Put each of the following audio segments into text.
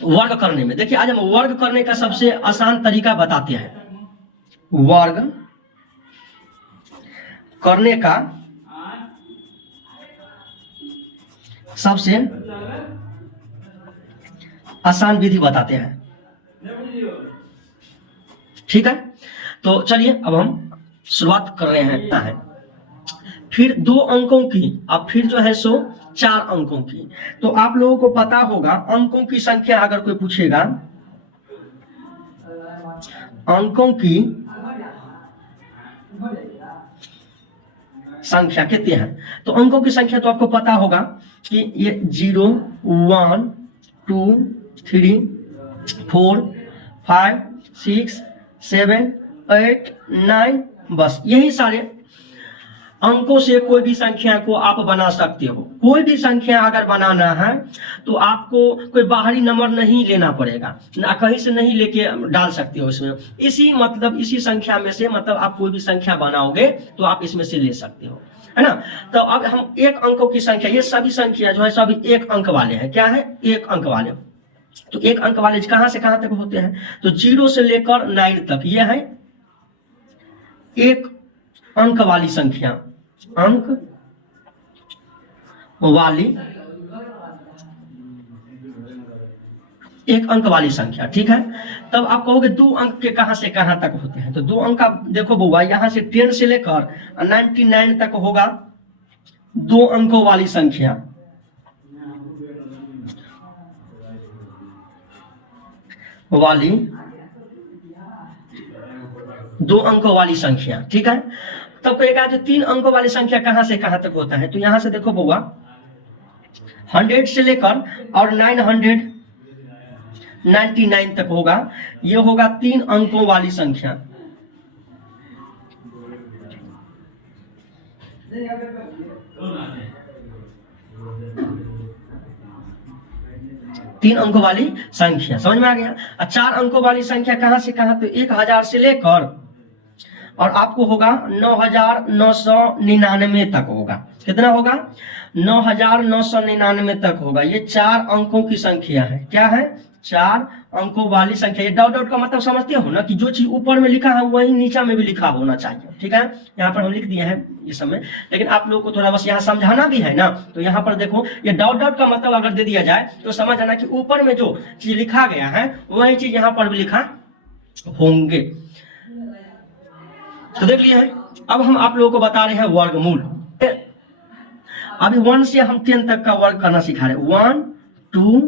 वर्ग करने में। देखिए आज हम वर्ग करने का सबसे आसान तरीका बताते हैं। वर्ग करने का सबसे आसान विधि बताते हैं, ठीक है। तो चलिए अब हम शुरुआत कर रहे हैं। फिर 2 अंकों की, अब फिर जो है सो 4 अंकों की। तो आप लोगों को पता होगा अंकों की संख्या, अगर कोई पूछेगा अंकों की संख्या कितनी है, तो अंकों की संख्या तो आपको पता होगा कि ये 0 1 2 3 4 5 6 7 8 9, बस यही सारे अंकों से कोई भी संख्या को आप बना सकते हो। कोई भी संख्या अगर बनाना है तो आपको कोई बाहरी नंबर नहीं लेना पड़ेगा, ना कहीं से नहीं लेके डाल सकते हो इसमें। इसी मतलब इसी संख्या में से मतलब आप कोई भी संख्या बनाओगे तो आप इसमें से ले सकते हो, है ना। तो अब हम 1 अंकों की संख्या, ये सभी संख्या जो है सभी 1 अंक वाले हैं। क्या है? 1 अंक वाले। तो 1 अंक वाले कहां से कहां तक होते हैं? तो 0 से लेकर 9 तक ये है 1 अंक वाली संख्या, अंक वाली 1 अंक वाली संख्या, ठीक है। तब आप कहोगे 2 अंक के कहां से कहां तक होते हैं? तो 2 अंक का देखो बउआ, यहां से 10 से लेकर 99 तक होगा 2 अंकों वाली संख्या, वाली 2 अंकों वाली संख्या, ठीक है। तब कहेगा जो 3 अंकों वाली संख्या कहां से कहां तक होता है? तो यहां से देखो बउआ 100 से लेकर और 999 तक होगा, ये होगा 3 अंकों वाली संख्या। तीन अंकों वाली संख्या, समझ में आ गया। 4 अंकों वाली संख्या कहां से कहां? तो 1000 से लेकर और आपको होगा 9999 तक होगा। कितना होगा? 9999 तक होगा। ये 4 अंकों की संख्या है। क्या है? 4 अंकों वाली संख्या। ये डॉट डॉट का मतलब समझते हो ना कि जो चीज ऊपर में लिखा है वही नीचा में भी लिखा होना चाहिए, ठीक है। यहाँ पर हम लिख दिए हैं ये समय, लेकिन आप लोगों को थोड़ा बस यहाँ समझाना भी है ना। तो यहाँ पर देखो ये डॉट डॉट का मतलब अगर दे दिया जाए तो समझ आना कि ऊपर में जो चीज लिखा गया है वही चीज यहाँ पर भी लिखा होंगे। तो देख लिया है। अब हम आप लोगों को बता रहे हैं वर्गमूल। अभी 1 से हम 10 तक का वर्ग करना सिखा रहे हैं। 1 2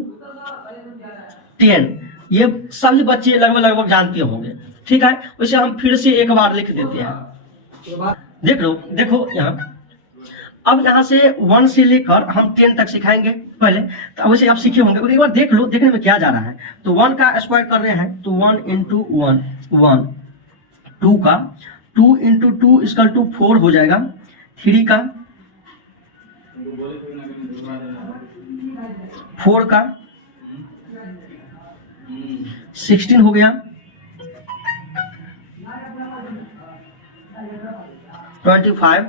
10 ये सभी बच्चे लगभग जानते होंगे, ठीक है। उसे हम फिर से एक बार लिख देते हैं। देख लो, देखो यहाँ अब यहाँ से 1 से लेकर हम 10 तक सिखाएंगे पहले, तो वैसे आप सीखे होंगे। एक बार देख लो, देखने में क्या जा रहा है। तो 1 का स्क्वायर कर रहे हैं तो 1 × 1 1, 2 का 2 × 2 इक्वल टू 4 हो जाएगा, 3 का 4 का 16 हो गया, 25,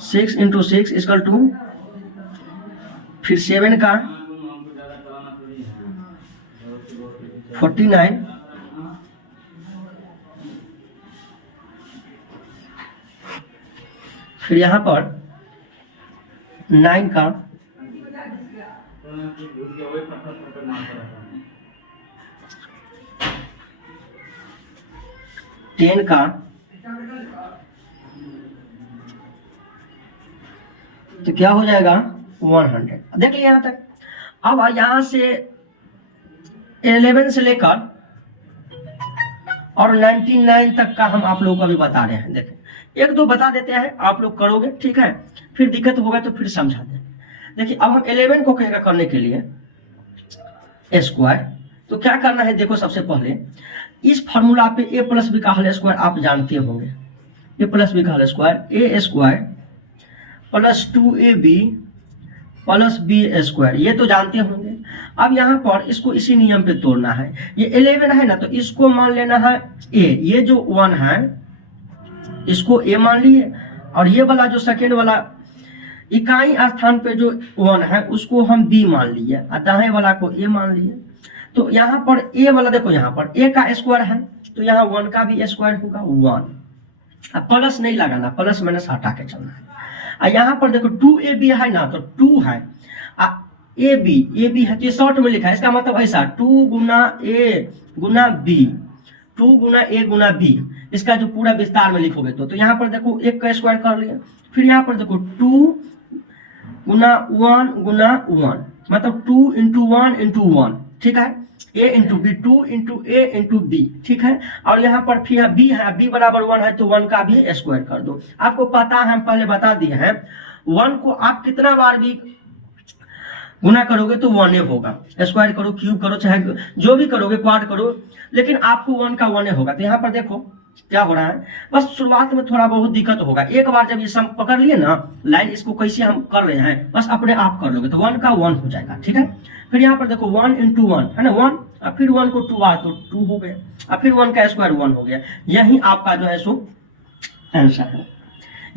6 × 6 इक्वल टू, फिर 7 का 49, फिर यहाँ पर 9 का 10 का, तो क्या हो जाएगा 100। देख लिया यहाँ तक। अब यहाँ से 11 से लेकर और 99 तक का हम आप लोगों को अभी बता रहे हैं। देखें, 1-2 बता देते हैं, आप लोग करोगे, ठीक है। फिर दिक्कत होगा तो फिर समझा दें। देखिए अब हम 11 को कहेगा करने के लिए स्क्वायर, तो क्या करना है? देखो सबसे पहले इस फॉर्मूला पे a + b का होल स्क्वायर आप जानते होंगे। a + b का whole square a² + 2ab + b square, ये तो जानते होंगे। अब यहाँ पर इसको इसी नियम पे तोड़ना है। ये 11 है ना, तो इसको मान लेना है a, ये जो 1 है इसको a मान लिए, और ये वाला जो सेकेंड वाला इकाई स्थान पे जो 1 है उसको हम b मान लिए और दाएं वाला को a मान लिए। तो यहाँ पर a वाला देखो, यहाँ पर a का स्क्वायर है तो यहाँ 1 का भी स्क्वायर होगा 1। अब प्लस नहीं लगाना, प्लस माइनस हटा के चलना है। और यहाँ पर देखो 2ab है ना, तो 2 है ab है तो ये शॉर्ट में लिखा है, इसका मतलब ऐसा 2 गुना a Guna b, 2 Guna a Guna b, इसका जो पूरा विस्तार में लिखोगे तो यहाँ पर देखो 1 का स्क्वायर कर लिया। फिर यहाँ पर देखो 2 गुना 1 गुना 1, मतलब 2 इंटू 1 इंटू 1, ठीक है, a into B, 2 into a into b, ठीक है। और यहाँ पर फिर b है, b बराबर 1 है तो 1 का भी स्क्वायर कर दो। आपको पता है, हम पहले बता दिए हैं 1 को आप कितना बार भी गुना करोगे तो 1 होगा, स्क्वायर करो, क्यूब करो, चाहे जो भी करोगे, क्वाड करो, लेकिन आपको 1 का 1 होगा। तो यहाँ पर देखो क्या हो रहा है, बस शुरुआत में थोड़ा बहुत दिक्कत होगा। एक बार जब ये सम पकड़ लिए ना लाइन, इसको कैसे हम कर रहे हैं बस अपने आप कर लोगे तो 1 का 1 हो जाएगा, ठीक है। फिर यहाँ पर देखो 1 इंटू 1 है ना 1, और फिर 1 को 2 बार तो 2 हो गया, और फिर 1 का स्क्वायर 1 हो गया। यही आपका जो है सो आंसर है।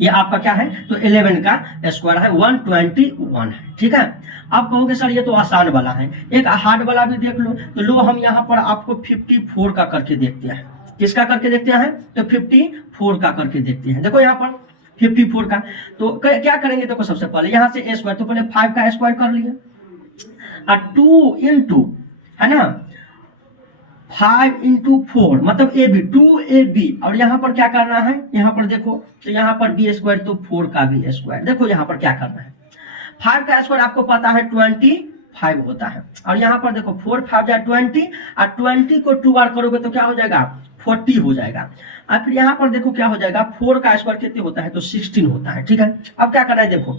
ये आपका क्या है तो 11 का स्क्वायर है 121 है, ठीक है। आप कहोगे सर ये तो आसान वाला है, एक हार्ड वाला भी देख लो। तो लो हम यहाँ पर आपको 54 का करके देखते हैं। किसका करके देखते हैं तो 54 का करके देखते हैं। देखो यहाँ पर 54 का तो क्या करेंगे, देखो सबसे पहले यहाँ से a स्क्वायर, तो पहले 5 का स्क्वायर कर लिया, और 2 इंटू है ना 5 इंटू 4 मतलब ab 2ab, और यहाँ पर क्या करना है, यहाँ पर देखो तो यहाँ पर b स्क्वायर तो 4 का भी स्क्वायर। देखो यहाँ पर क्या करना है, 5 का स्क्वायर आपको पता है 25 होता है, और यहाँ पर देखो 4 5 जा 20, और 20 को 2 बार करोगे तो क्या हो जाएगा 40 हो जाएगा। और फिर यहाँ पर देखो क्या हो जाएगा, 4 का स्क्वायर कितने होता है तो 16 होता है, ठीक है। अब क्या करना है, देखो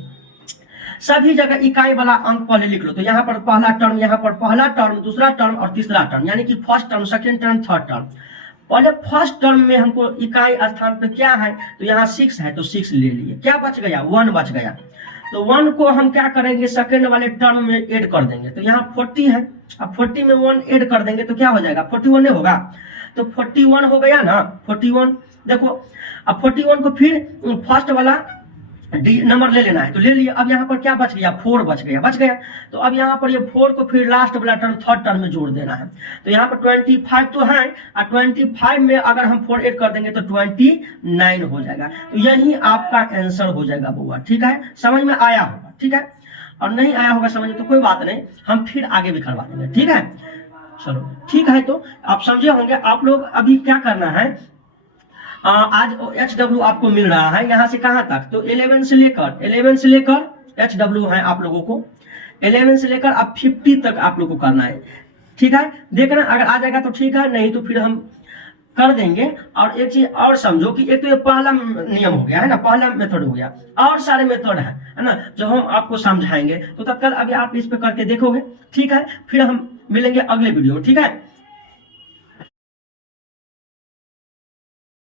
सभी जगह इकाई वाला अंक पहले लिख लो। तो यहाँ पर पहला टर्म, यहाँ पर पहला टर्म, दूसरा टर्म और तीसरा टर्म, यानी कि first term, second term, third term. पहले फर्स्ट टर्म में हमको इकाई स्थान पे क्या है तो यहाँ 6 है तो 6 ले लिए, क्या बच गया 1 बच गया। तो 1 को हम क्या करेंगे सेकंड वाले टर्म में ऐड कर देंगे, तो यहाँ 40 है, अब 40 में 1 ऐड कर देंगे तो क्या हो जाएगा 41 नहीं होगा, तो 41 हो गया ना 41। देखो अब 41 को फिर फर्स्ट वाला नंबर ले लेना है तो ले लिया। अब यहाँ पर क्या बच गया 4 बच गया। तो अब यहाँ पर ये 4 को फिर लास्ट वाला टर्म थर्ड टर्म में जोड़ देना है। तो यहाँ पर 25 तो है, और 25 में अगर हम 4 ऐड कर देंगे तो 29 हो जाएगा। तो यही आपका आंसर हो जाएगा बुआ, ठीक है। समझ में आया होगा, ठीक है, और नहीं आया होगा समझ में तो कोई बात नहीं, हम फिर आगे भी करवा देंगे, ठीक है। चलो ठीक है, तो आप समझे होंगे। आप लोग अभी क्या करना है, आज HW आपको मिल रहा है यहाँ से कहाँ तक, तो 11 से लेकर HW है आप लोगों को, 11 से लेकर अब 50 तक आप लोगों को करना है, ठीक है। देखना अगर आ जाएगा तो ठीक है, नहीं तो फिर हम कर देंगे। और एक चीज और समझो कि एक तो ये पहला नियम हो गया है ना, पहला मेथड हो गया, और सारे मेथड है ना जो हम आपको समझाएंगे। तो तब तक अभी आप इस पे करके देखोगे, ठीक है। फिर हम मिलेंगे अगले वीडियो में, ठीक है।